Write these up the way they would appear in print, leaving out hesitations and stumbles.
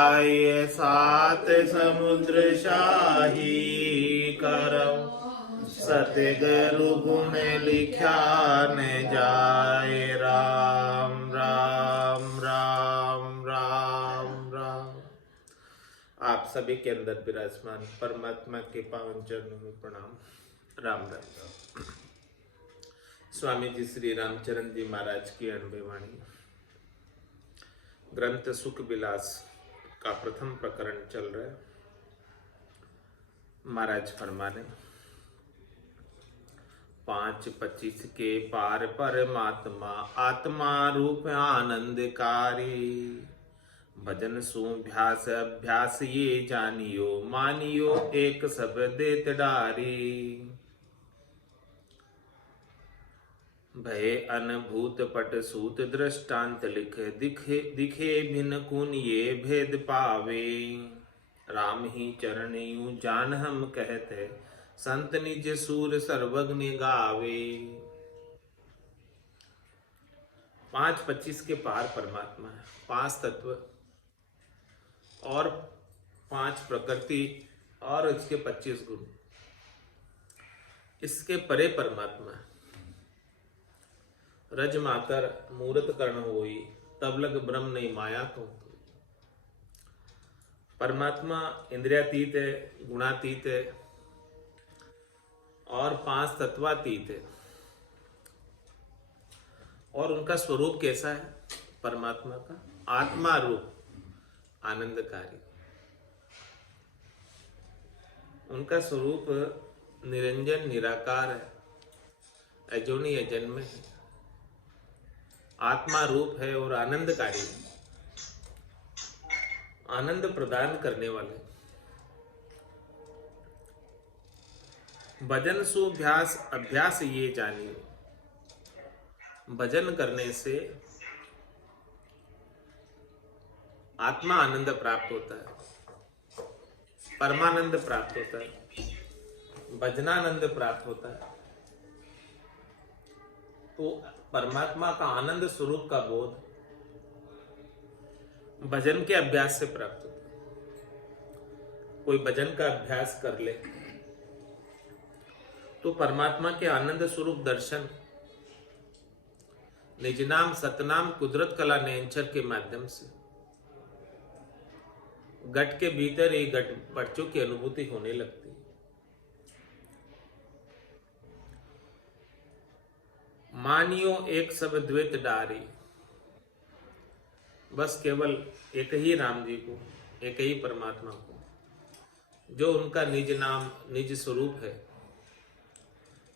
आये सात समुद्र शाही करम, सतगुरु गुण लिख्या न जाए। राम राम राम राम राम। आप सभी के अंदर विराजमान परमात्मा के पावन चरणों में प्रणाम। राम राम। स्वामी जी श्री रामचरण जी महाराज की अनबे वाणी ग्रंथ सुख विलास का प्रथम प्रकरण चल रहा है। महाराज फरमाने 5:25 के पार परमात्मा आत्मा रूप आनंदकारी, भजन सुभ्यास अभ्यास ये जानियो, मानियो एक सब देत डारी। भय अनभूत पट सूत दृष्टांत लिख, दिखे भिन्न कुन ये भेद पावे। राम ही चरण यूं जान हम कहते, संत निज सूर सर्वज्ञ गावे। 5:25 के पार परमात्मा है। 5 तत्व और 5 प्रकृति और इसके 25 गुण, इसके परे परमात्मा है। रज माकर मूर्त कर्ण होई, तब लग ब्रह्म नहीं माया तो। परमात्मा इंद्रियातीत है, गुणातीत है और 5 तत्वातीत है। और उनका स्वरूप कैसा है? परमात्मा का आत्मा रूप आनंदकारी। उनका स्वरूप निरंजन निराकार है, अजोनी अजन्म है, आत्मा रूप है और आनंदकारी है, आनंद प्रदान करने वाले। भजन सुभ्यास अभ्यास ये जानियो, भजन करने से आत्मा आनंद प्राप्त होता है, परमानंद प्राप्त होता है, भजनानंद प्राप्त होता है। तो परमात्मा का आनंद स्वरूप का बोध भजन के अभ्यास से प्राप्त होता है। कोई भजन का अभ्यास कर ले तो परमात्मा के आनंद स्वरूप दर्शन निज नाम सतनाम कुदरत कला नयनचर के माध्यम से घट के भीतर एक घट पर्चों की अनुभूति होने लगती है। मानियो एक सब द्वैत डारी, बस केवल एक ही राम जी को, एक ही परमात्मा को, जो उनका निज नाम निज स्वरूप है,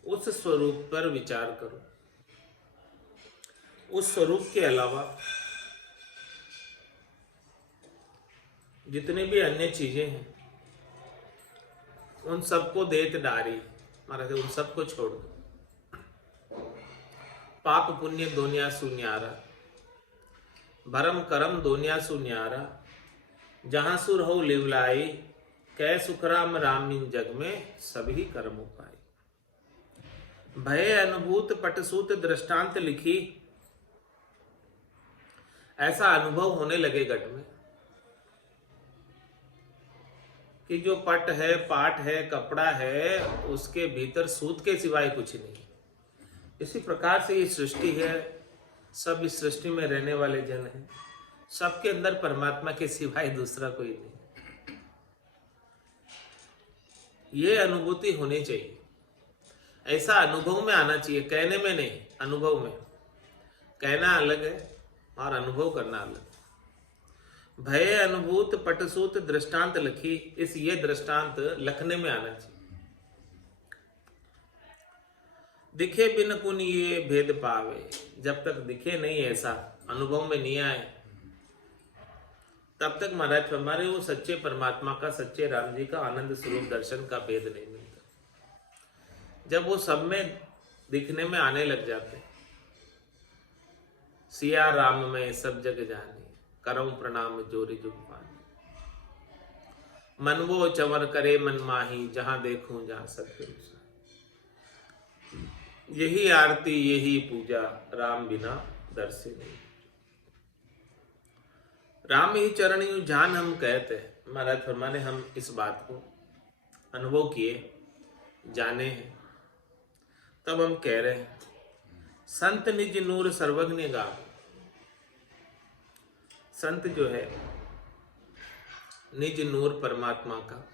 उस स्वरूप पर विचार करो। उस स्वरूप के अलावा जितने भी अन्य चीजें हैं उन सबको देत डारी, महाराज उन सबको छोड़ दो। पाप पुण्य दोनिया सुन्यारा, भरम करम दोनिया सुन्यारा, जहां सुर हो लिवलाई, कै सुखराम राम इन जग में सभी कर्म उपाय। भय अनुभूत पटसूत दृष्टांत लिखी, ऐसा अनुभव होने लगे घट में कि जो पट है, पाठ है, कपड़ा है, उसके भीतर सूत के सिवाय कुछ नहीं। इसी प्रकार से ये सृष्टि है, सब इस सृष्टि में रहने वाले जन हैं, सबके अंदर परमात्मा के सिवाय दूसरा कोई नहीं। ये अनुभूति होनी चाहिए, ऐसा अनुभव में आना चाहिए, कहने में नहीं, अनुभव में। कहना अलग है और अनुभव करना अलग। भय अनुभूत पटसूत दृष्टांत लिखी, इस ये दृष्टांत लखने में आना चाहिए। दिखे बिन कुन ये भेद पावे, जब तक दिखे नहीं, ऐसा अनुभव में नहीं आए, तब तक महाराज हमारे वो सच्चे परमात्मा का, सच्चे राम जी का आनंद स्वरूप दर्शन का भेद नहीं मिलता। जब वो सब में दिखने में आने लग जाते, सिया राम में सब जग जाने, करऊं प्रणाम जोरी जुग पाने। मन वो चंवर करे मन माही, जहां देखूं जहां सतगुरु। यही आरती यही पूजा, राम बिना दर्शन नहीं। राम ही चरण यूं जान हम कहते हैं। महाराज फरमाने हम इस बात को अनुभव किए, जाने हैं, तब हम कह रहे हैं संत निज नूर सर्वज्ञ गाव। संत जो है निज नूर परमात्मा का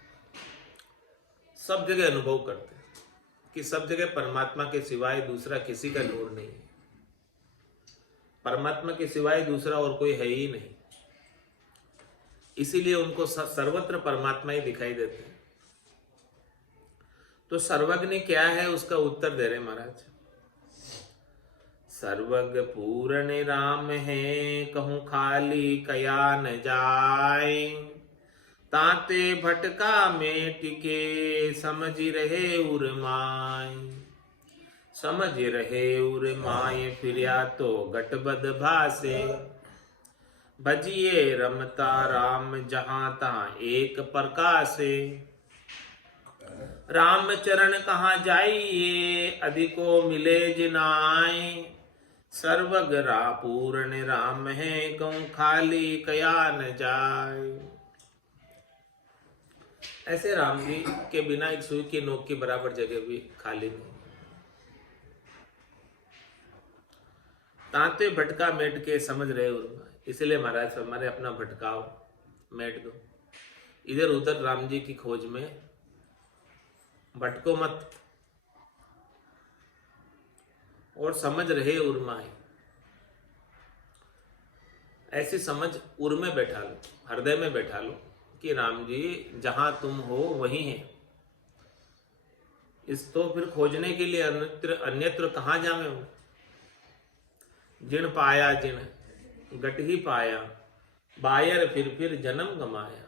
सब जगह अनुभव करते हैं कि सब जगह परमात्मा के सिवाय दूसरा किसी का नूर नहीं है। परमात्मा के सिवाय दूसरा और कोई है ही नहीं, इसीलिए उनको सर्वत्र परमात्मा ही दिखाई देते हैं। तो सर्वज्ञ क्या है उसका उत्तर दे रहे महाराज। सर्वज्ञ पूर्ण राम है, कहूं खाली कया न जाए। ताते भटका में टिके, समझ रहे उर्माय। समझ रहे उर्माय, फिरिया तो गटबद भासे। भजिए रमता राम, जहां तहां एक प्रकाशे। राम चरण कहाँ जाइए, अधिको मिले जिनाय। सर्वज्ञ पूर्ण राम है, कहूं खाली कया न जाए। ऐसे राम जी के बिना एक सुई की नोक के बराबर जगह भी खाली नहीं। तांते भटका मेट के, समझ रहे उर्मा। इसलिए महाराज हमारे अपना भटकाओ मेट दो, इधर उधर राम जी की खोज में भटको मत, और समझ रहे उर्माए। ऐसी समझ उर में बैठा लो, हृदय में बैठा लो कि राम जी जहां तुम हो वहीं है। इस तो फिर खोजने के लिए अन्यत्र कहां जावे हो। जिन पाया जिन गट ही पाया, बायर फिर जन्म गमाया।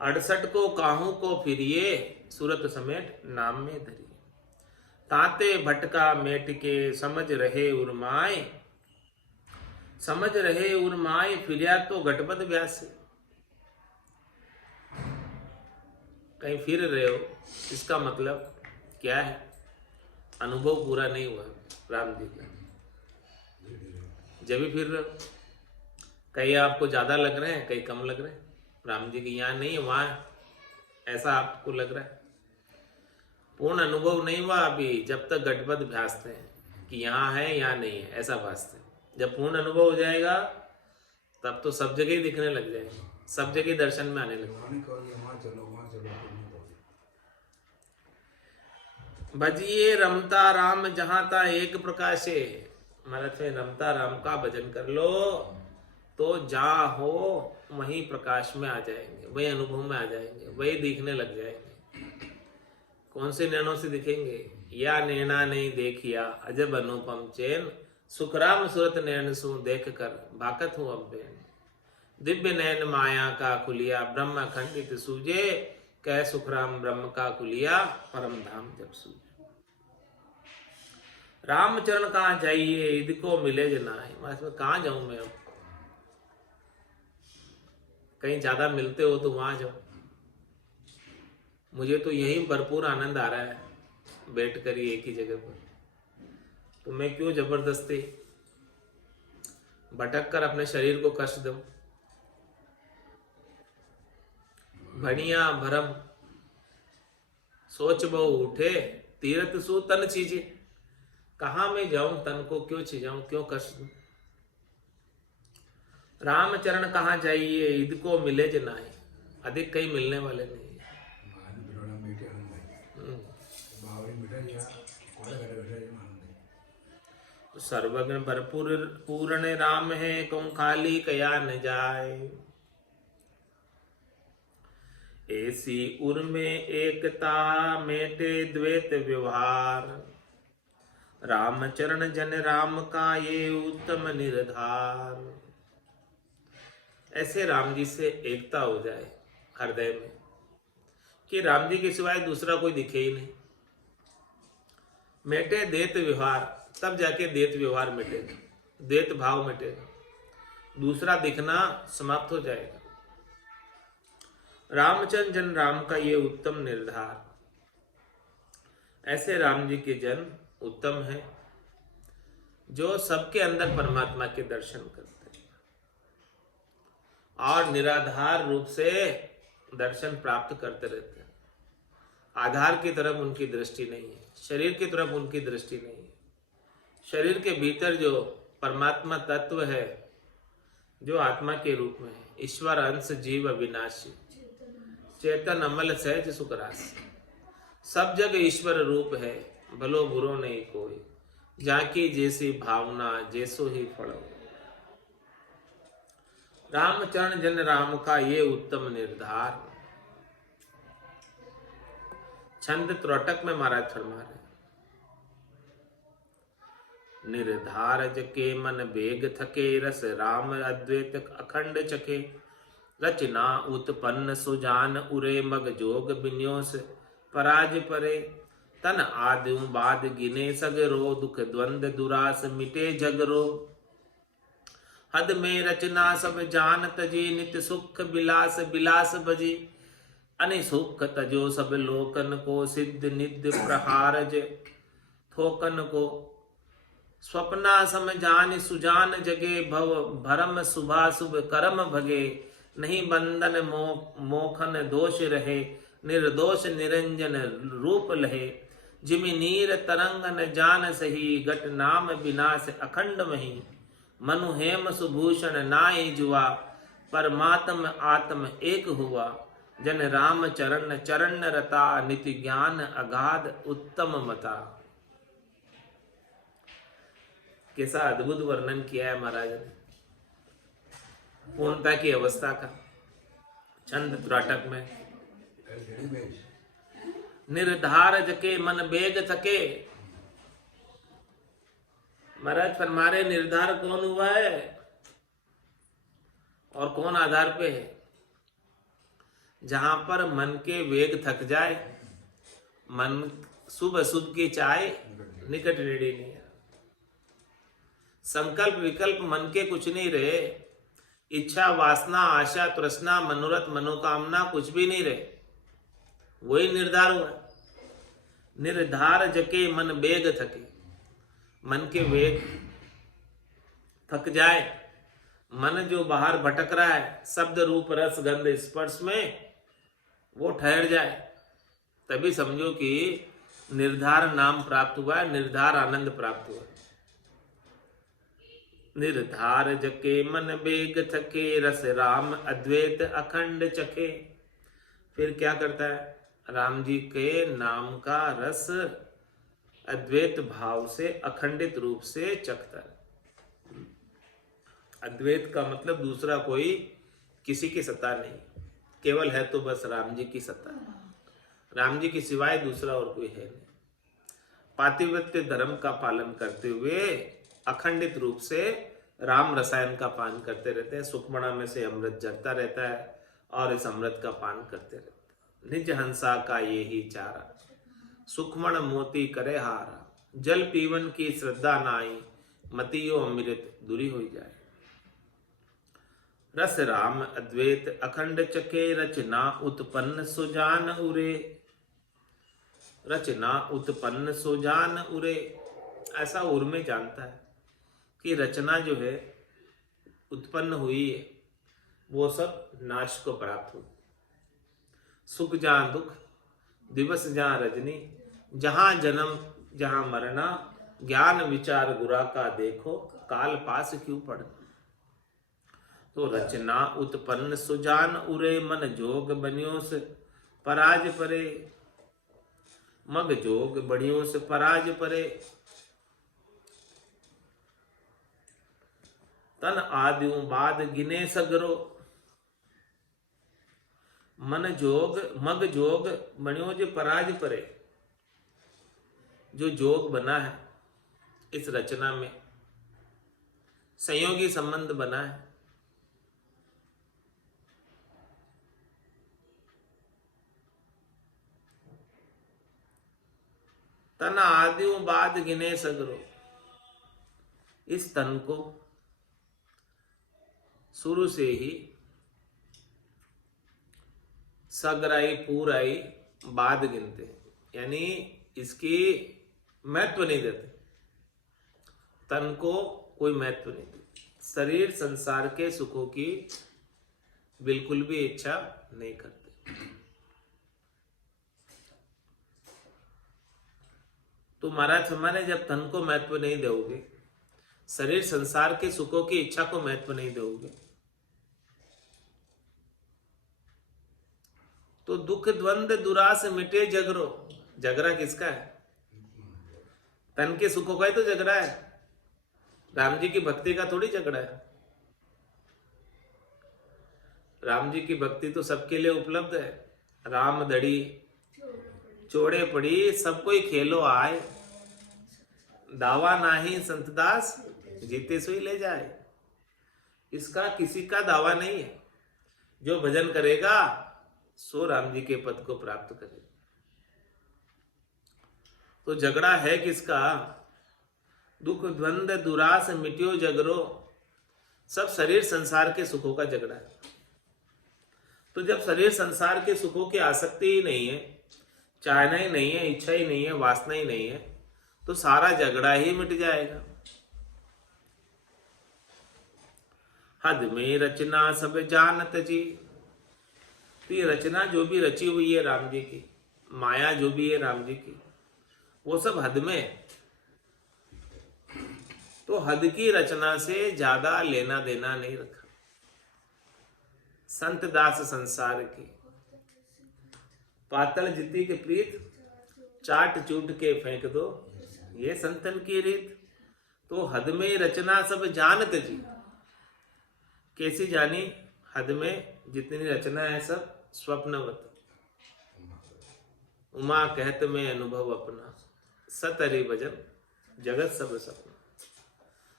68 को काहू को फिरिए, सूरत समेट नाम में धरिए। ताते भटका मेट के, समझ रहे उर्माए। समझ रहे उर्माए, फिरिया तो गटबद व्यास। कहीं फिर रहे हो, इसका मतलब क्या है? अनुभव पूरा नहीं हुआ राम जी का। जब भी फिर रहे हो, कहीं आपको ज्यादा लग रहे हैं, कहीं कम लग रहे हैं। राम जी की यहाँ नहीं है, वहां ऐसा आपको लग रहा है। पूर्ण अनुभव नहीं हुआ अभी, जब तक गटबद भासते हैं कि यहाँ है यहाँ नहीं है, ऐसा भासते हैं। जब पूर्ण अनुभव हो जाएगा तब तो सब जगह ही दिखने लग जाएगा, सब जगह दर्शन में आने लगेगा। भजिए रमता राम, जहां ता एक प्रकाशे। महाराज में रमता राम का भजन कर लो तो जहां हो वहीं प्रकाश में आ जाएंगे, वही अनुभव में आ जाएंगे, वही दिखने लग जाएंगे। कौन से नैनों से दिखेंगे? या नैना नहीं देखिया अजब अनुपम चैन। सुखराम सूरत नैन सु देख कर भाकत हूं अब बेन। दिव्य नैन माया का खुलिया, ब्रह्म खंडित सूझे। कह सुखराम ब्रह्म का खुलिया, परम धाम जब सूझे। रामचरण कहाँ जाइए, इनको मिले जनाए। मैं कहाँ जाऊं मैं अब? कहीं ज्यादा मिलते हो तो वहां जाओ। मुझे तो यही भरपूर आनंद आ रहा है बैठ कर ही एक ही जगह पर। तो मैं क्यों जबरदस्ती भटक कर अपने शरीर को कष्ट दूं? भणिया भरम सोच बहु उठे, तीरथ सु तन चीजे। कहाँ मैं जाऊं, तन को क्यों छिजाऊं, क्यों कष्ट दूं? रामचरण कहाँ जाइए, इनको मिले जनाए। अधिक कहीं मिलने वाले नहीं। सर्वज्ञ भरपूर पूर्ण राम है, कहूं खाली कया न जाए। ऐसी उर में एकता, मेटे द्वैत व्यवहार। रामचरण जन राम का ये उत्तम निर्धार। ऐसे राम जी से एकता हो जाए हृदय में कि राम जी के सिवाय दूसरा कोई दिखे ही नहीं। मेटे देत व्यवहार, तब जाके देत व्यवहार मिटेगा, देत भाव मिटेगा, दूसरा दिखना समाप्त हो जाएगा। रामचंद्र जन राम का ये उत्तम निर्धार। ऐसे राम जी के जन उत्तम है जो सबके अंदर परमात्मा के दर्शन करते हैं। और निराधार रूप से दर्शन प्राप्त करते रहते हैं। आधार की तरफ उनकी दृष्टि नहीं है, शरीर की तरफ उनकी दृष्टि नहीं है। शरीर के भीतर जो परमात्मा तत्व है, जो आत्मा के रूप में है, ईश्वर अंश जीव अविनाशी, चेतन अमल सहज सुखरास, सब जगह ईश्वर रूप है, भलो बुरो नहीं कोई, जाकी जैसी भावना जैसो ही फड़ो। रामचरण जन राम का ये उत्तम निर्धार। छंद त्रोटक में महाराज फरमा रहे, निर्धार जके मन बेग थके, रस राम अद्वैत अखंड चखे, रचना उत्पन्न सुजान उरे, मग जोग बिन्योस पराज परे, तन आदि बाद गिने सगरो, दुख द्वंद दुरास मिटे झगरो, हद में रचना सब जान तजे, नित्य सुख बिलास बिलास बजे, अनिसुख तजो सब लोकन को, सिद्ध निद्य प्रहारज थोकन को, स्वप्ना समझान सुजान जगे, भव भरम शुभाशुभ करम भगे, नहीं बंधन मोखन दोष रहे, निर्दोष निरंजन रूप लहे, जिमि नीर तरंग न जान सही, घट नाम विनाश अखंड मही, मनु हेम सुभूषण नाई जुआ, परमात्म आत्म एक हुआ, जन राम चरण चरण रता, निति ज्ञान अगाध उत्तम मता। कैसा अद्भुत वर्णन किया है महाराज ने पूर्णता की अवस्था का। छंद त्राटक में, निर्धार जके मन बेग थके, महाराज फरमा रहे निर्धार कौन हुआ है और कौन आधार पे है। जहां पर मन के वेग थक जाए, मन शुभ अशुभ की चाय निकट रेडी नहीं है, संकल्प विकल्प मन के कुछ नहीं रहे, इच्छा वासना आशा तृष्णा मनोरथ मनोकामना कुछ भी नहीं रहे, वही निर्धार हुआ। निर्धार जके मन बेग थके, मन के वेग थक जाए, मन जो बाहर भटक रहा है शब्द रूप रस गंध स्पर्श में, वो ठहर जाए, तभी समझो कि निर्धार नाम प्राप्त हुआ, निर्धार आनंद प्राप्त हुआ। निर्धार जके मन बेग थके, रस राम अद्वैत अखंड चखे। फिर क्या करता है, राम जी के नाम का रस अद्वैत भाव से अखंडित रूप से चखता है। अद्वैत का मतलब दूसरा कोई किसी की सत्ता नहीं, केवल है तो बस राम जी की सत्ता, राम जी के सिवाय दूसरा और कोई है नहीं। पातिव्रत्य धर्म का पालन करते हुए अखंडित रूप से राम रसायन का पान करते रहते हैं। सुखमणा में से अमृत झरता रहता है और इस अमृत का पान करते रहते हैं। निज हंसा का ये ही चारा, सुखमण मोती करे हारा, जल पीवन की श्रद्धा नाई, मतियो अमृत दूरी हो जाए। रस राम अद्वैत अखंड चखे, रचना उत्पन्न सुजान उरे, रचना उत्पन्न सुजान उरे। ऐसा उर में जानता है कि रचना जो है उत्पन्न हुई है, वो सब नाश को प्राप्त हुई। सुख जहाँ दुख, दिवस जहाँ रजनी, जहाँ जन्म जहाँ मरना, ज्ञान विचार गुरा का देखो, काल पास क्यों पड़ना। तो रचना उत्पन्न सुजान उरे, मन जोग बनियों से पराज परे, मग जोग बड़ियों से पराज परे, तन आदियों बाद गिने सगरो। मन जोग मग जोग बनियों जो पराज परे, जो जोग बना है इस रचना में, संयोगी संबंध बना है, तन आदियों बाद गिने सगरो। इस तन को शुरू से ही सगराई पूराई बाद गिनते हैं, यानी इसकी महत्व नहीं देते, तन को कोई महत्व नहीं देते। शरीर संसार के सुखों की बिल्कुल भी इच्छा नहीं करते। तो महाराज हमारे जब धन को महत्व नहीं दोगे, शरीर संसार के सुखों की इच्छा को महत्व नहीं दोगे, तो दुख द्वंद दुरास मिटे जगरो। झगड़ा किसका है? तन के सुखों का ही तो झगड़ा है, राम जी की भक्ति का थोड़ी झगड़ा है। राम जी की भक्ति तो सबके लिए उपलब्ध है। राम दड़ी चोड़े पड़ी सब कोई खेलो आए, दावा नाही संतदास जीते सोई ले जाए। इसका किसी का दावा नहीं है, जो भजन करेगा सो राम जी के पद को प्राप्त करेगा। तो झगड़ा है किसका? दुख द्वंद दुरास मिट्यो जगरो, सब शरीर संसार के सुखों का झगड़ा है। तो जब शरीर संसार के सुखों की आसक्ति ही नहीं है, चाहना ही नहीं है, इच्छा ही नहीं है, वासना ही नहीं है, तो सारा झगड़ा ही मिट जाएगा। हद में रचना सब जानत जी। तो ये रचना जो भी रची हुई है राम जी की, माया जो भी है राम जी की, वो सब हद में है। तो हद की रचना से ज्यादा लेना देना नहीं रखा। संत दास संसार की पातल जिति के प्रीत, चाट चूट के फेंक दो, ये संतन की रीत। तो हद में रचना सब जानत जी। कैसी जानी? हद में जितनी रचना है सब स्वप्नवत। उमा कहत में अनुभव अपना, सतरी भजन जगत सब सपना।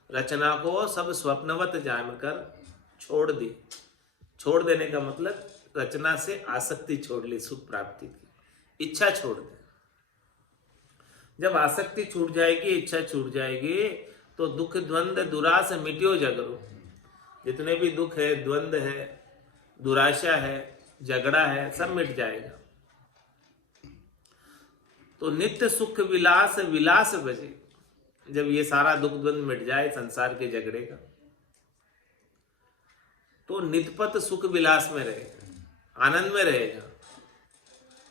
रचना को सब स्वप्नवत जानकर छोड़ दी। छोड़ देने का मतलब रचना से आसक्ति छोड़ ली, सुख प्राप्ति की इच्छा छोड़ दे। जब आसक्ति छूट जाएगी, इच्छा छूट जाएगी, तो दुख द्वंद दुरास मिट्यो जगरो। जितने भी दुख है, द्वंद है, दुराशा है, झगड़ा है, सब मिट जाएगा। तो नित्य सुख विलास विलास बजे। जब ये सारा दुख द्वंद मिट जाए संसार के झगड़े का, तो नितपत सुख विलास में रहेगा, आनंद में रहेगा,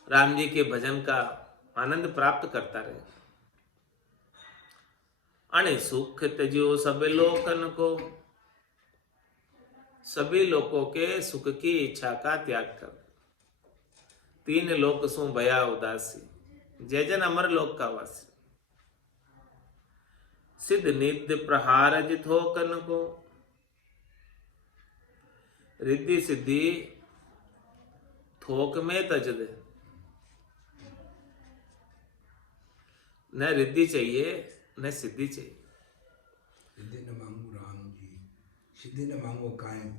राम जी के भजन का आनंद प्राप्त करता रहेगा। अणे सुख त्यजो सब लोकन को, सभी लोगों के सुख की इच्छा का त्याग कर। तीन लोक सो भया उदासी, जय जन अमर लोक का वासी। सिद्ध नित्य प्रहार जित हो कन को, रिद्धि सिद्धि थोक में तज दे। न रिद्धि चाहिए न सिद्धि चाहिए। रिद्धि न मांगो राम जी, सिद्धि न मांगो कायम,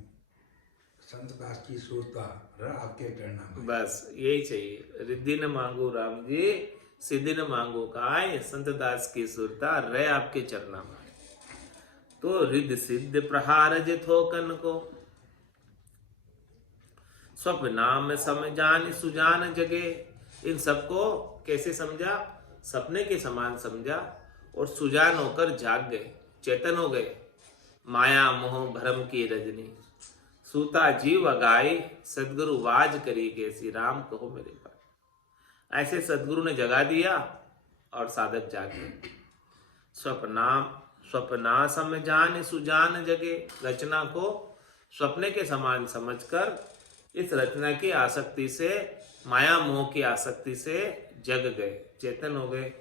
संत दास की सुरता रह आपके चरणा में। बस यही चाहिए। रिद्धि न मांगो राम जी, सिद्धि न मांगो काय, संत दास की सुरता रह आपके चरणा में। तो रिद्धि सिद्ध प्रहार जित हो कन को, स्वप्नाम समझान सुजान जगे। इन सबको कैसे समझा? सपने के समान समझा और सुजान होकर जाग गए, चेतन हो गए। माया मोह भ्रम की रजनी, सूता जीव अगाई, सदगुरु वाज करी कैसी, राम कहो मेरे पास। ऐसे सदगुरु ने जगा दिया और साधक जाग गए। स्वप्ना समझान सुजान जगे। रचना को स्वप्ने के समान समझकर इस रचना की आसक्ति से, माया मोह की आसक्ति से जग गए, चेतन हो गए।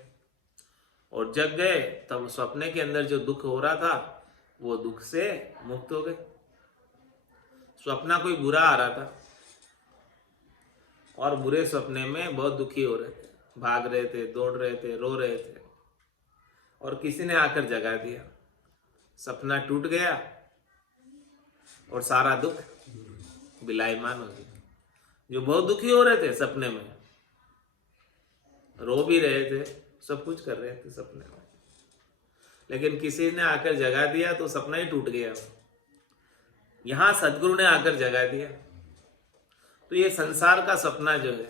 और जग गए तब स्वप्ने के अंदर जो दुख हो रहा था वो दुख से मुक्त हो गए। स्वप्ना कोई बुरा आ रहा था और बुरे सपने में बहुत दुखी हो रहे थे, भाग रहे थे, दौड़ रहे थे, रो रहे थे, और किसी ने आकर जगा दिया। सपना टूट गया और सारा दुख विलायमान हो गया। जो बहुत दुखी हो रहे थे सपने में, रो भी रहे थे, सब कुछ कर रहे थे सपने में, लेकिन किसी ने आकर जगा दिया तो सपना ही टूट गया। यहां सदगुरु ने आकर जगा दिया। तो ये संसार का सपना जो है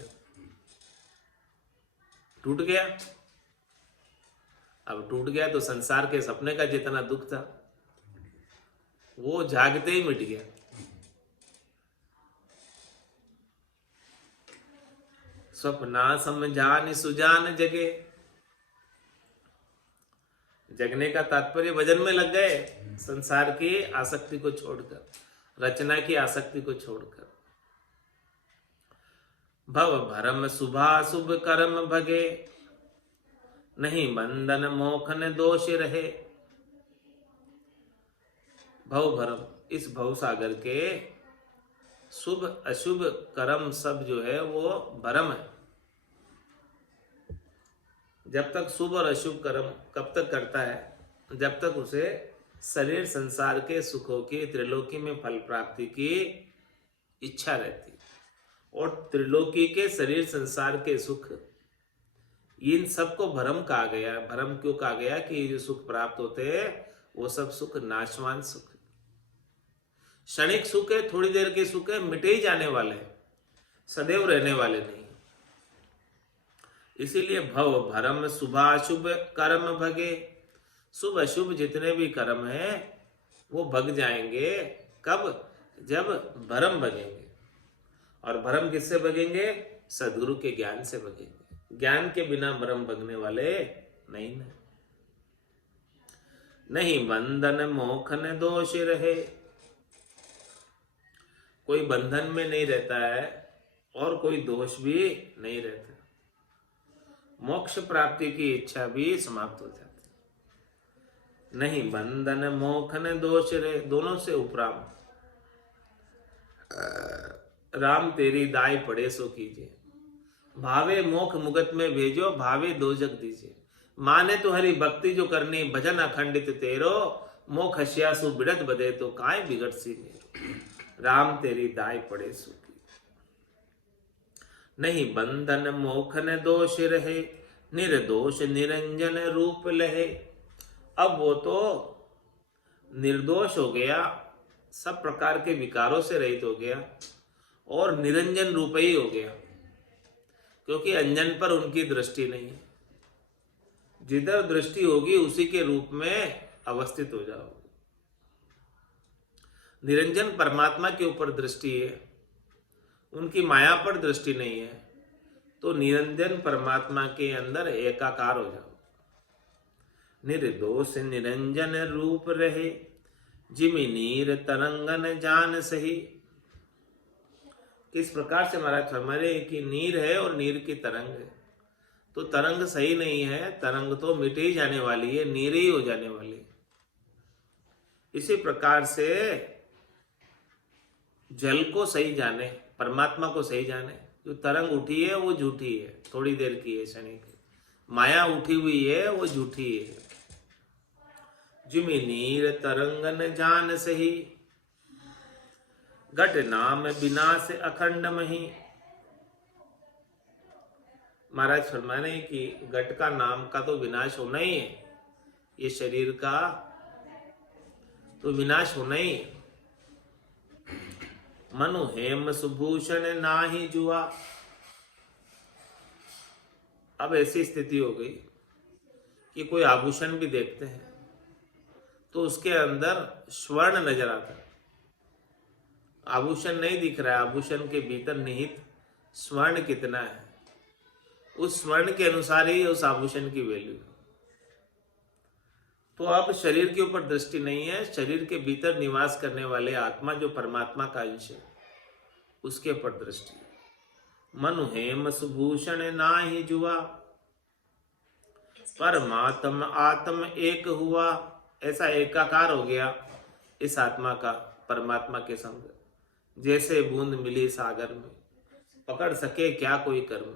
टूट गया। अब टूट गया तो संसार के सपने का जितना दुख था वो जागते ही मिट गया। स्वप्ना समझान सुजान जगे। जगने का तात्पर्य भजन में लग गए, संसार की आसक्ति को छोड़कर, रचना की आसक्ति को छोड़कर। भव भरम शुभाशुभ कर्म भगे, नहीं बंधन मोखन दोष रहे। भव भरम, इस भव सागर के शुभ अशुभ कर्म सब जो है वो भरम है। जब तक शुभ और अशुभ कर्म कब तक करता है? जब तक उसे शरीर संसार के सुखों की, त्रिलोकी में फल प्राप्ति की इच्छा रहती। और त्रिलोकी के शरीर संसार के सुख, इन सबको भ्रम कहा गया। भ्रम क्यों कहा गया? कि ये जो सुख प्राप्त होते हैं वो सब सुख नाशवान सुख, क्षणिक सुख है, थोड़ी देर के सुख है, मिटे ही जाने वाले हैं, सदैव रहने वाले नहीं। इसीलिए भव भरम शुभाशुभ कर्म भगे, शुभ अशुभ जितने भी कर्म हैं वो भग जाएंगे। कब? जब भरम भगेंगे। और भरम किससे भगेंगे? सदगुरु के ज्ञान से भगेंगे। ज्ञान के बिना भरम भगने वाले नहीं न। नहीं बंधन मोखन दोष रहे, कोई बंधन में नहीं रहता है और कोई दोष भी नहीं रहता। मोक्ष प्राप्ति की इच्छा भी समाप्त हो जाती। नहीं बंधन मोखन दोष रहे, दोनों से उपराम। राम तेरी दाई पड़े सो कीजिए, भावे मोख मुगत में भेजो, भावे दोजक दीजिए। माने तो हरि भक्ति जो करनी, भजन अखंडित तेरो, मोख हस्यासु बिड़त बदे तो काय बिगड़ सी मेरो। राम तेरी दाई पड़े सो कीजिए। नहीं बंधन मोखन दोष रहे, निर्दोष निरंजन रूप लहे। अब वो तो निर्दोष हो गया, सब प्रकार के विकारों से रहित हो गया और निरंजन रूप ही हो गया, क्योंकि अंजन पर उनकी दृष्टि नहीं है। जिधर दृष्टि होगी उसी के रूप में अवस्थित हो जाओगे। निरंजन परमात्मा के ऊपर दृष्टि है, उनकी माया पर दृष्टि नहीं है, तो निरंजन परमात्मा के अंदर एकाकार हो जाओ। निर्दोष निरंजन रूप रहे, जिमि नीर तरंगन जान सही। किस प्रकार से महाराज फरमाए कि नीर है और नीर की तरंग है, तो तरंग सही नहीं है, तरंग तो मिट ही जाने वाली है, नीर ही हो जाने वाली है। इसी प्रकार से जल को सही जाने, परमात्मा को सही जाने। जो तरंग उठी है वो झूठी है, थोड़ी देर की है, क्षणिक। माया उठी हुई है वो झूठी है। जिमि नीर तरंगन जान सही, घट नाम विनाश अखंड मही। महाराज फरमाने कि घट का नाम का तो विनाश होना ही है, ये शरीर का तो विनाश होना ही है। मनु हेम सुभूषण नाही जुआ। अब ऐसी स्थिति हो गई कि कोई आभूषण भी देखते हैं तो उसके अंदर स्वर्ण नजर आता है। आभूषण नहीं दिख रहा है, आभूषण के भीतर निहित स्वर्ण कितना है, उस स्वर्ण के अनुसार ही उस आभूषण की वैल्यू है। तो अब शरीर के ऊपर दृष्टि नहीं है, शरीर के भीतर निवास करने वाले आत्मा जो परमात्मा का अंश है उसके ऊपर दृष्टि। मनु हेम सुभूषण नाही जुआ, परमात्म आत्म एक हुआ। ऐसा एकाकार हो गया इस आत्मा का परमात्मा के संग, जैसे बूंद मिली सागर में, पकड़ सके क्या कोई कर्म।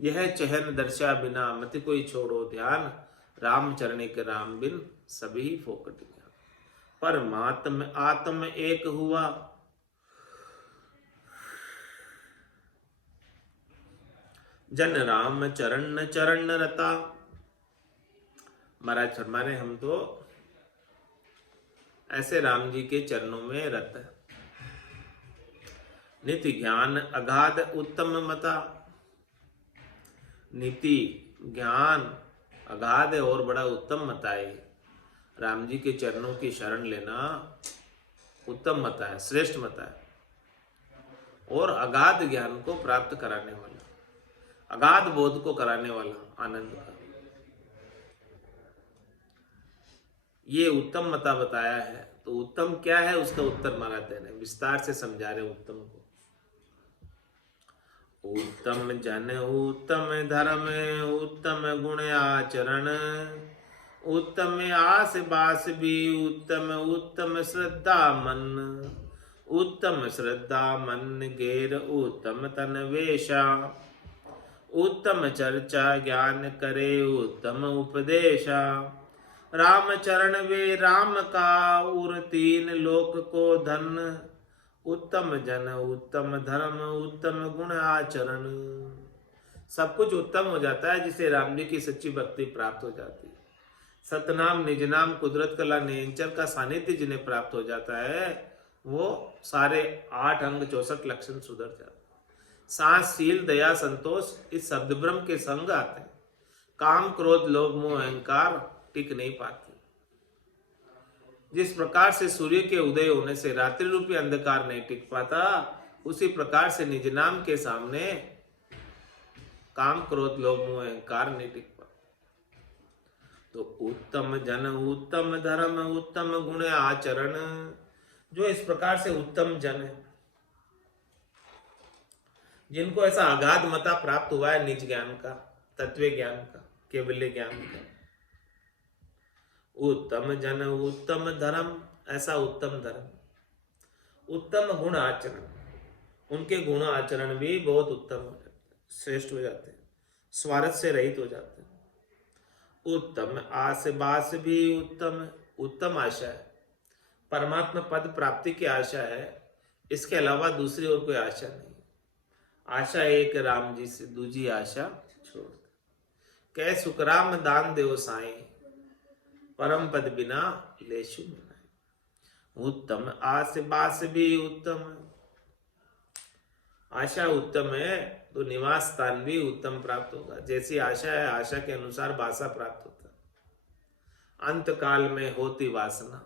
यह चहन दर्शा बिना, मति कोई छोड़ो ध्यान, राम चरणिक राम बिन सभी फोकट गया। परमात्म आत्म एक हुआ, जन राम चरण चरण रता। महाराज फरमाने हम तो ऐसे राम जी के चरणों में रत है। निति ज्ञान अगाध उत्तम मता। नीति ज्ञान अगाध है और बड़ा उत्तम मता है। राम जी के चरणों की शरण लेना उत्तम मता है, श्रेष्ठ मता है और अगाध ज्ञान को प्राप्त कराने वाला। अगाध बोध को कराने वाला आनंद का। ये उत्तम मता बताया है। तो उत्तम क्या है उसका उत्तर महाराज दे रहे, विस्तार से समझा रहे उत्तम को। उत्तम जन उत्तम धर्म उत्तम गुण आचरण उत्तम आस बास भी उत्तम उत्तम श्रद्धा मन उत्तम श्रद्धा मन गेर उत्तम तन वेशा उत्तम चर्चा ज्ञान करे उत्तम उपदेशा राम चरण वे राम का उर तीन लोक को धन उत्तम जन उत्तम धर्म उत्तम गुण आचरण। सब कुछ उत्तम हो जाता है जिसे राम जी की सच्ची भक्ति प्राप्त हो जाती है। सतनाम निज नाम कुदरत कला नियंचर का सानिध्य जिन्हें प्राप्त हो जाता है वो सारे 8 अंग 64 लक्षण सुधर जाते हैं। सांस शील दया संतोष इस शब्द ब्रह्म के संग आते हैं। काम क्रोध लोभ मोह अहंकार टिक नहीं पाती। जिस प्रकार से सूर्य के उदय होने से रात्रि रूपी अंधकार नहीं टिक पाता, उसी प्रकार से निज नाम के सामने काम क्रोध लोभ मोह अहंकार नहीं टिक पाता। तो उत्तम जन उत्तम धर्म उत्तम गुण आचरण, जो इस प्रकार से उत्तम जन है, जिनको ऐसा अगाध मता प्राप्त हुआ है निज ज्ञान का, तत्व ज्ञान का, केवल्य ज्ञान का। उत्तम जन उत्तम धर्म, ऐसा उत्तम धर्म, उत्तम गुण आचरण, उनके गुण आचरण भी बहुत उत्तम हो जाते हैं, श्रेष्ठ हो जाते हैं, स्वार्थ से रहित हो जाते हैं। उत्तम आस बास भी उत्तम, उत्तम आशा है, परमात्मा पद प्राप्ति की आशा है, इसके अलावा दूसरी और कोई आशा नहीं। आशा एक राम जी से, दूजी आशा छोड़। कह सुखराम दान देव साईं, परम पद बिना लेशु मिलाए। उत्तम आस बास भी उत्तम, आशा उत्तम है तो निवास स्थान भी उत्तम प्राप्त होगा। जैसी आशा है आशा के अनुसार बासा प्राप्त होता है। अंत काल में होती वासना,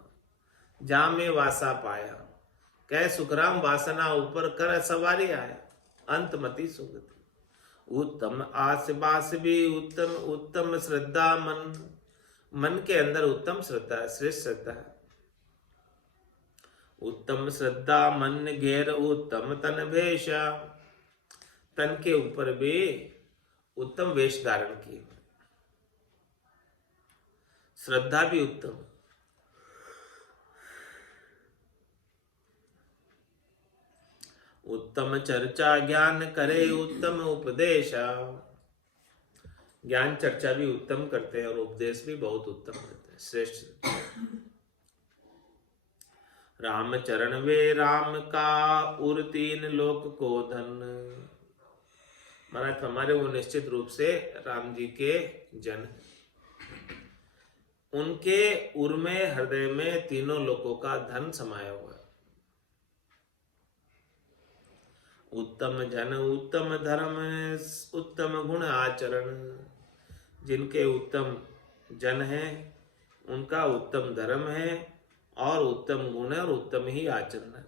जा में वासा पाया। कह सुखराम वासना ऊपर कर सवारी आया, अंत मति सुगति। उत्तम आस बास भी उत्तम, उत्तम श्रद्धा मन, मन के अंदर उत्तम श्रद्धा है, श्रेष्ठ श्रद्धा है। उत्तम श्रद्धा मन घेर उत्तम तन भेषा, तन के ऊपर भी उत्तम वेश धारण किए, श्रद्धा भी उत्तम। उत्तम चर्चा ज्ञान करे उत्तम उपदेशा, ज्ञान चर्चा भी उत्तम करते हैं और उपदेश भी बहुत उत्तम करते हैं, श्रेष्ठ। राम चरण वे राम का उर तीन लोक को धन, महाराज हमारे वो निश्चित रूप से राम जी के जन, उनके उर में हृदय में तीनों लोकों का धन समाया हुआ है। उत्तम जन उत्तम धर्म उत्तम गुण आचरण, जिनके उत्तम जन हैं उनका उत्तम धर्म है और उत्तम गुण है और उत्तम ही आचरण है।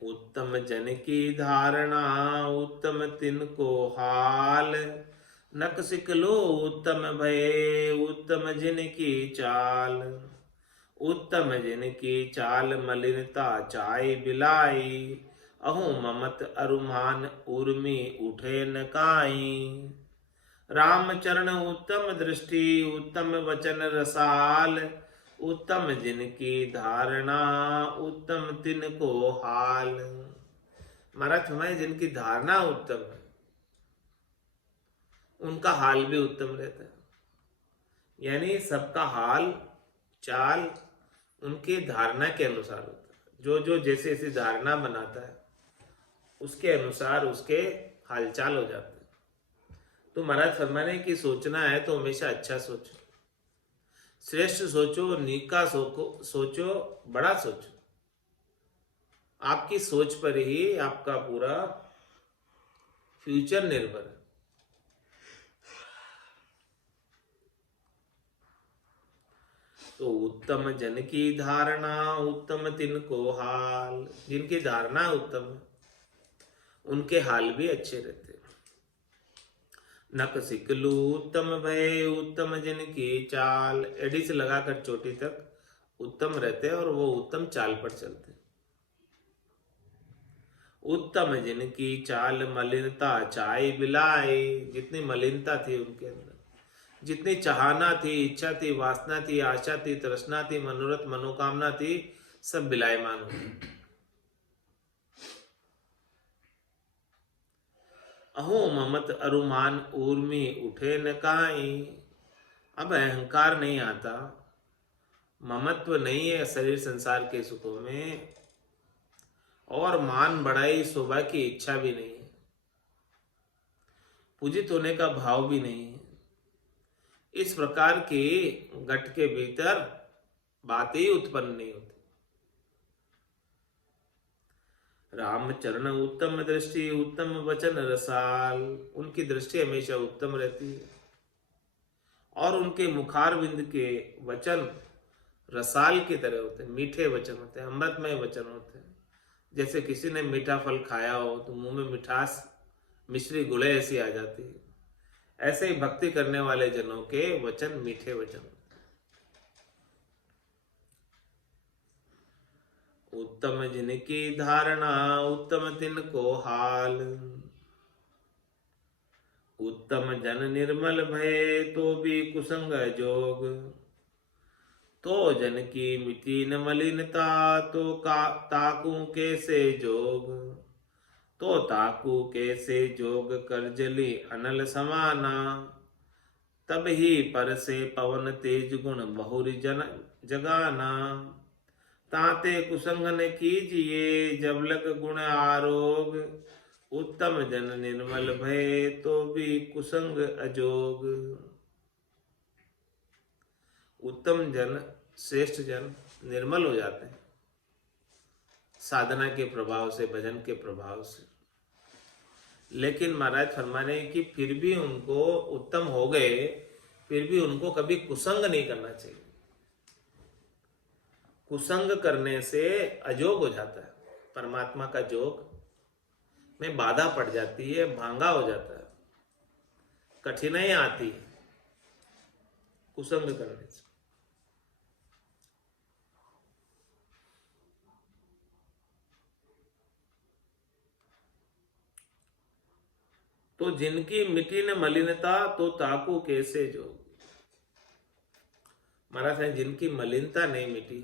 उत्तम जन की धारणा उत्तम तिनको हाल, नक सिकलो उत्तम भये उत्तम जिन की चाल। उत्तम जिन की चाल मलिनता चाय बिलाई, अहो ममत अरुमान उर्मी उठे न काई। राम चरण उत्तम दृष्टि उत्तम वचन रसाल, उत्तम जिनकी धारणा उत्तम तिनको हाल। महाराज हमारे जिनकी धारणा उत्तम है उनका हाल भी उत्तम रहता है। यानी सबका हाल चाल उनके धारणा के अनुसार होता है। जो जो जैसे जैसी धारणा बनाता है उसके अनुसार उसके हालचाल हो जाते हैं। तो महाराज फरमाने की सोचना है तो हमेशा अच्छा सोचो, श्रेष्ठ सोचो, नीका सोचो, बड़ा सोचो। आपकी सोच पर ही आपका पूरा फ्यूचर निर्भर है। तो उत्तम जन की धारणा उत्तम तिनको हाल, जिनकी धारणा उत्तम है उनके हाल भी अच्छे रहते हैं। नक सिकलू उत्तम भय उत्तम जिन की चाल। एड़ी से लगाकर चोटी तक उत्तम रहते और वो उत्तम चाल पर चलते। उत्तम जिनकी चाल मलिनता चाय बिलाए। जितनी मलिनता थी उनके अंदर, जितनी चाहना थी, इच्छा थी, वासना थी, आशा थी, तृष्णा थी, मनोरथ मनोकामना थी, सब बिलायमान हुई। अहो ममत अरुमान ऊर्मी उठे न काई। अब अहंकार नहीं आता, ममत्व नहीं है शरीर संसार के सुखों में, और मान बढ़ाई शोभा की इच्छा भी नहीं है, पूजित होने का भाव भी नहीं है। इस प्रकार की घट के भीतर बात ही उत्पन्न नहीं होती। रामचरण उत्तम दृष्टि उत्तम वचन रसाल। उनकी दृष्टि हमेशा उत्तम रहती है और उनके मुखारविंद के वचन रसाल की तरह होते हैं, मीठे वचन होते हैं, अमृतमय वचन होते हैं। जैसे किसी ने मीठा फल खाया हो तो मुंह में मिठास मिश्री गुले ऐसी आ जाती है, ऐसे ही भक्ति करने वाले जनों के वचन मीठे वचन होते हैं। उत्तम जिनकी धारणा उत्तम तिनको हाल। उत्तम जन निर्मल भय तो भी कुसंग जोग। तो जन की मिटी न मलिनता तो ताकू कैसे जोग। तो ताकू कैसे जोग करजली अनल समाना। तब ही पर से पवन तेज गुण बहुरी जन जगाना। ताते कुसंग न कीजिए जब लग गुण आरोग। उत्तम जन निर्मल भय तो भी कुसंग अजोग। उत्तम जन श्रेष्ठ जन निर्मल हो जाते हैं साधना के प्रभाव से, भजन के प्रभाव से। लेकिन महाराज फरमाने कि फिर भी उनको उत्तम हो गए, फिर भी उनको कभी कुसंग नहीं करना चाहिए। कुसंग करने से अजोग हो जाता है, परमात्मा का जोग में बाधा पड़ जाती है, भांगा हो जाता है, कठिनाइयां आती है कुसंग करने से। तो जिनकी मिटी न मलिनता तो ताकू कैसे जोग। महाराज है जिनकी मलिनता नहीं मिटी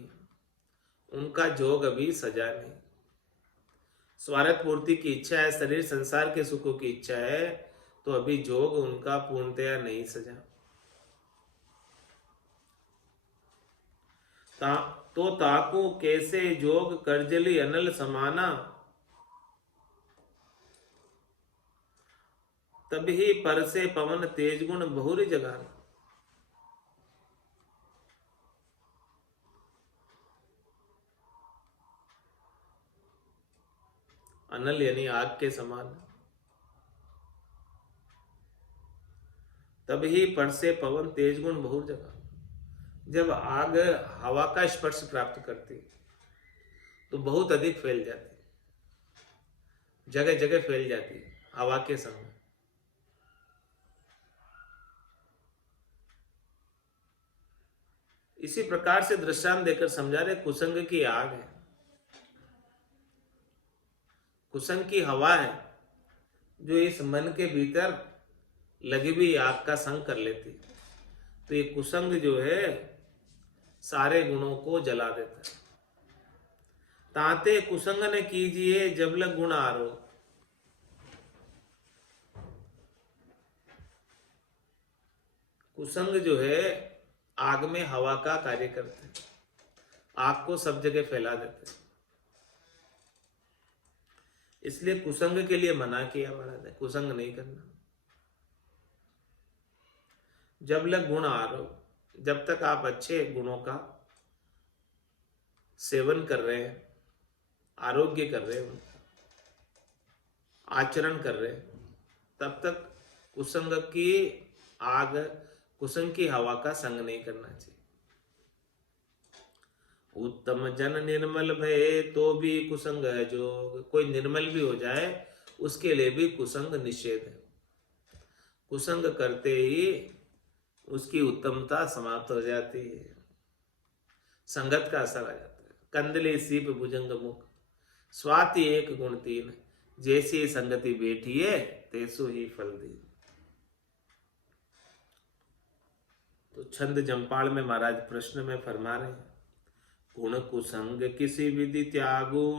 उनका जोग अभी सजा नहीं। स्वार्थ पूर्ति की इच्छा है, शरीर संसार के सुखों की इच्छा है, तो अभी जोग उनका पूर्णतया नहीं सजा। तो ताकू कैसे जोग करजली अनल समाना। तभी पर से पवन तेज गुण बहुरी जगाना। अनल यानी आग के समान। तभी पर से पवन तेज गुण बहुर जगाना। जब आग हवा का स्पर्श प्राप्त करती तो बहुत अधिक फैल जाती, जगह जगह फैल जाती हवा के समय। इसी प्रकार से दृष्टांत देकर समझा रहे कुसंग की आग है, कुसंग की हवा है जो इस मन के भीतर लगी हुई आग का संग कर लेती। तो ये कुसंग जो है सारे गुणों को जला देता है। ताते कुसंग ने कीजिए जब लग गुण आरो। कुसंग जो है आग में हवा का कार्य करते हैं, आग को सब जगह फैला देते हैं। इसलिए कुसंग के लिए मना किया महाराज, कुसंग नहीं करना। जब लग गुण आरो, जब तक आप अच्छे गुणों का सेवन कर रहे हैं, आरोग्य कर रहे हैं, उनका आचरण कर रहे हैं, तब तक कुसंग की आग, कुसंग की हवा का संग नहीं करना चाहिए। उत्तम जन निर्मल भय तो भी कुसंग है जोग। कोई निर्मल भी हो जाए उसके लिए भी कुसंग निषेध है। कुसंग करते ही उसकी उत्तमता समाप्त हो जाती है, संगत का असर आ जाता है। कंदले सीप भुजंग मुख, स्वाति एक गुण तीन, जैसी संगति बैठिए तैसो ही फल दी। तो छंद जम्पाल में महाराज प्रश्न में फरमा रहे हैं, गुण कुसंग किसी विधि त्यागो,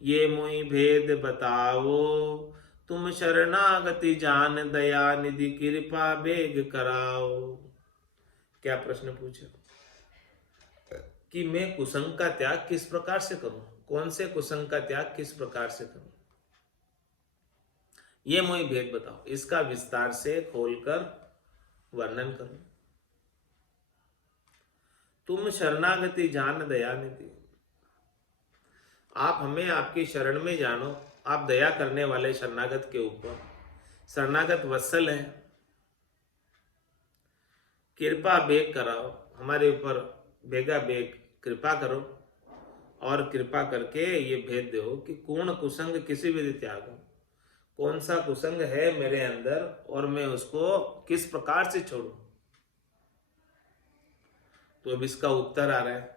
ये मोहि भेद बताओ, तुम शरणागति जान दया निधि कृपा बेग कराओ। क्या प्रश्न पूछा कि मैं कुसंग का त्याग किस प्रकार से करूं, कौन से कुसंग का त्याग किस प्रकार से करूं, ये मोहि भेद बताओ, इसका विस्तार से खोलकर वर्णन करो। तुम शरणागति जान दया निधि, आप हमें आपकी शरण में जानो, आप दया करने वाले शरणागत के ऊपर शरणागत वत्सल है, कृपा बेग कराओ, हमारे ऊपर बेगा बेग कृपा करो, और कृपा करके ये भेद दो कि कौन कुसंग किसी विधि त्यागो, कौन सा कुसंग है मेरे अंदर और मैं उसको किस प्रकार से छोड़ूं। तो अब इसका उत्तर आ रहा है,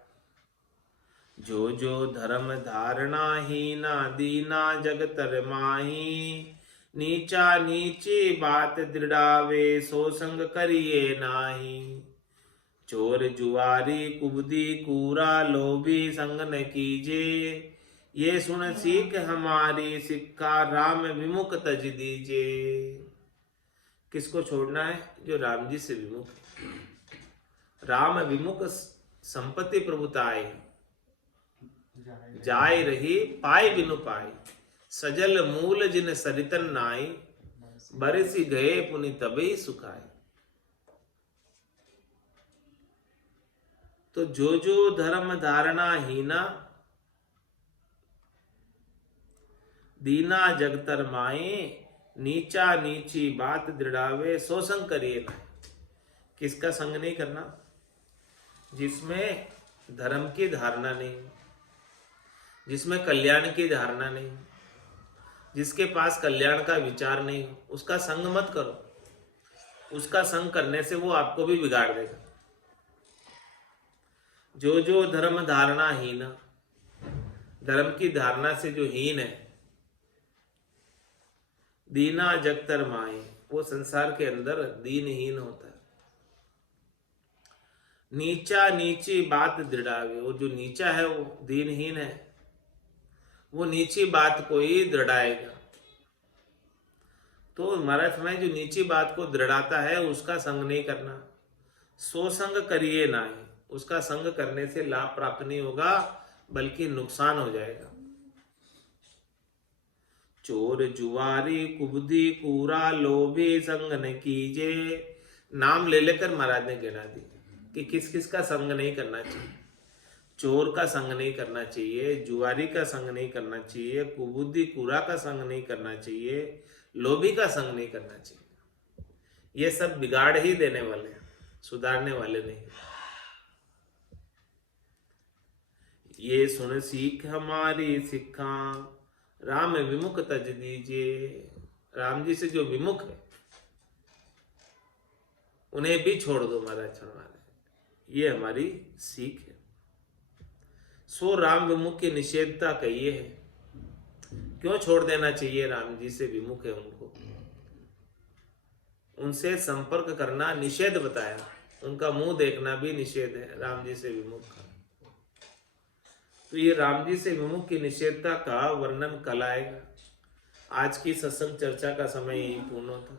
जो जो धर्म धारणा हीना दीना जगतर माही, नीचा नीची बात दृढ़ावे सो संग करिए नाही, चोर जुआरी कुबदी कूरा लोभी संग न कीजे, ये सुन सीख हमारी सिक्खा राम विमुख तज दीजे। किसको छोड़ना है? जो राम जी से विमुख, राम विमुख संपत्ति प्रभुताई, जाय रही पाई बिनु पाई, सजल मूल जिन सरितन नाई, बरसी गए पुनि तबे सुखाए। तो जो जो धर्म धारणा हीना दीना जगतर माए, नीचा नीची बात दृढ़ावे सो संग करिए ना। किसका संग नहीं करना? जिसमें धर्म की धारणा नहीं, जिसमें कल्याण की धारणा नहीं, जिसके पास कल्याण का विचार नहीं, उसका संग मत करो। उसका संग करने से वो आपको भी बिगाड़ देगा। जो जो धर्म धारणा हीन, धर्म की धारणा से जो हीन है, दीना जगतर माए, वो संसार के अंदर दीनहीन होता है। नीचा नीची बात दृढ़ावे, वो जो नीचा है वो दीनहीन है, वो नीची बात को ही दृढ़ाएगा। तो महाराज फरमाए जो नीची बात को दृढ़ाता है उसका संग नहीं करना। सो संग करिए नहीं, उसका संग करने से लाभ प्राप्त नहीं होगा बल्कि नुकसान हो जाएगा। चोर जुआरी कुबदी कूरा लोभी संग न कीजे, नाम ले लेकर महाराज ने गिना दी कि किस किस का संग नहीं करना चाहिए। चोर का संग नहीं करना चाहिए, जुआरी का संग नहीं करना चाहिए, कुबुद्धि कूरा का संग नहीं करना चाहिए, लोभी का संग नहीं करना चाहिए। ये सब बिगाड़ ही देने वाले हैं, सुधारने वाले नहीं। ये सुन सीख हमारी सिक्खा राम विमुख तज दीजिए। राम जी से जो विमुख है उन्हें भी छोड़ दो महाराज फरमाने, ये हमारी सीख है। सो राम विमुख की निषेधता कही है। क्यों छोड़ देना चाहिए? राम जी से विमुख है, उनको उनसे संपर्क करना निषेध बताया, उनका मुंह देखना भी निषेध है राम जी से विमुख का। तो ये राम जी से विमुख की निषेधता का वर्णन कल आएगा। आज की सत्संग चर्चा का समय यही पूर्ण होता।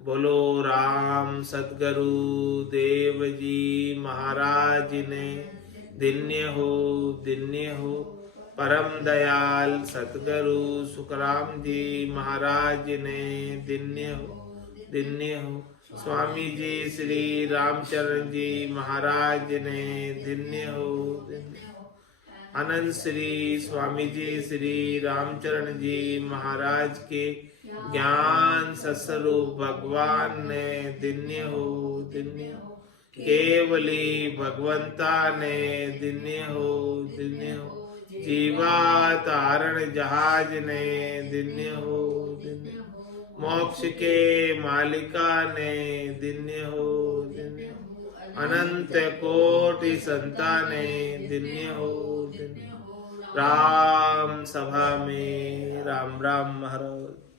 बोलो राम सतगुरु देव जी महाराज ने दिन्य हो परम दयाल सतगुरु सुखराम जी महाराज ने दिन्य हो स्वामी जी श्री रामचरण जी महाराज ने दिन्य हो अनंत श्री स्वामी जी श्री रामचरण जी महाराज के ज्ञान सस्वरूप भगवान ने दिन्य हो केवली भगवंता ने दिन्य हो जीवा तारण जहाज ने दिन्य हो मोक्ष के मालिका ने दिन्य हो दिन्य हो। अनंत कोटि संताने दिन्य हो दिन्य हो। राम सभा में राम राम महाराज।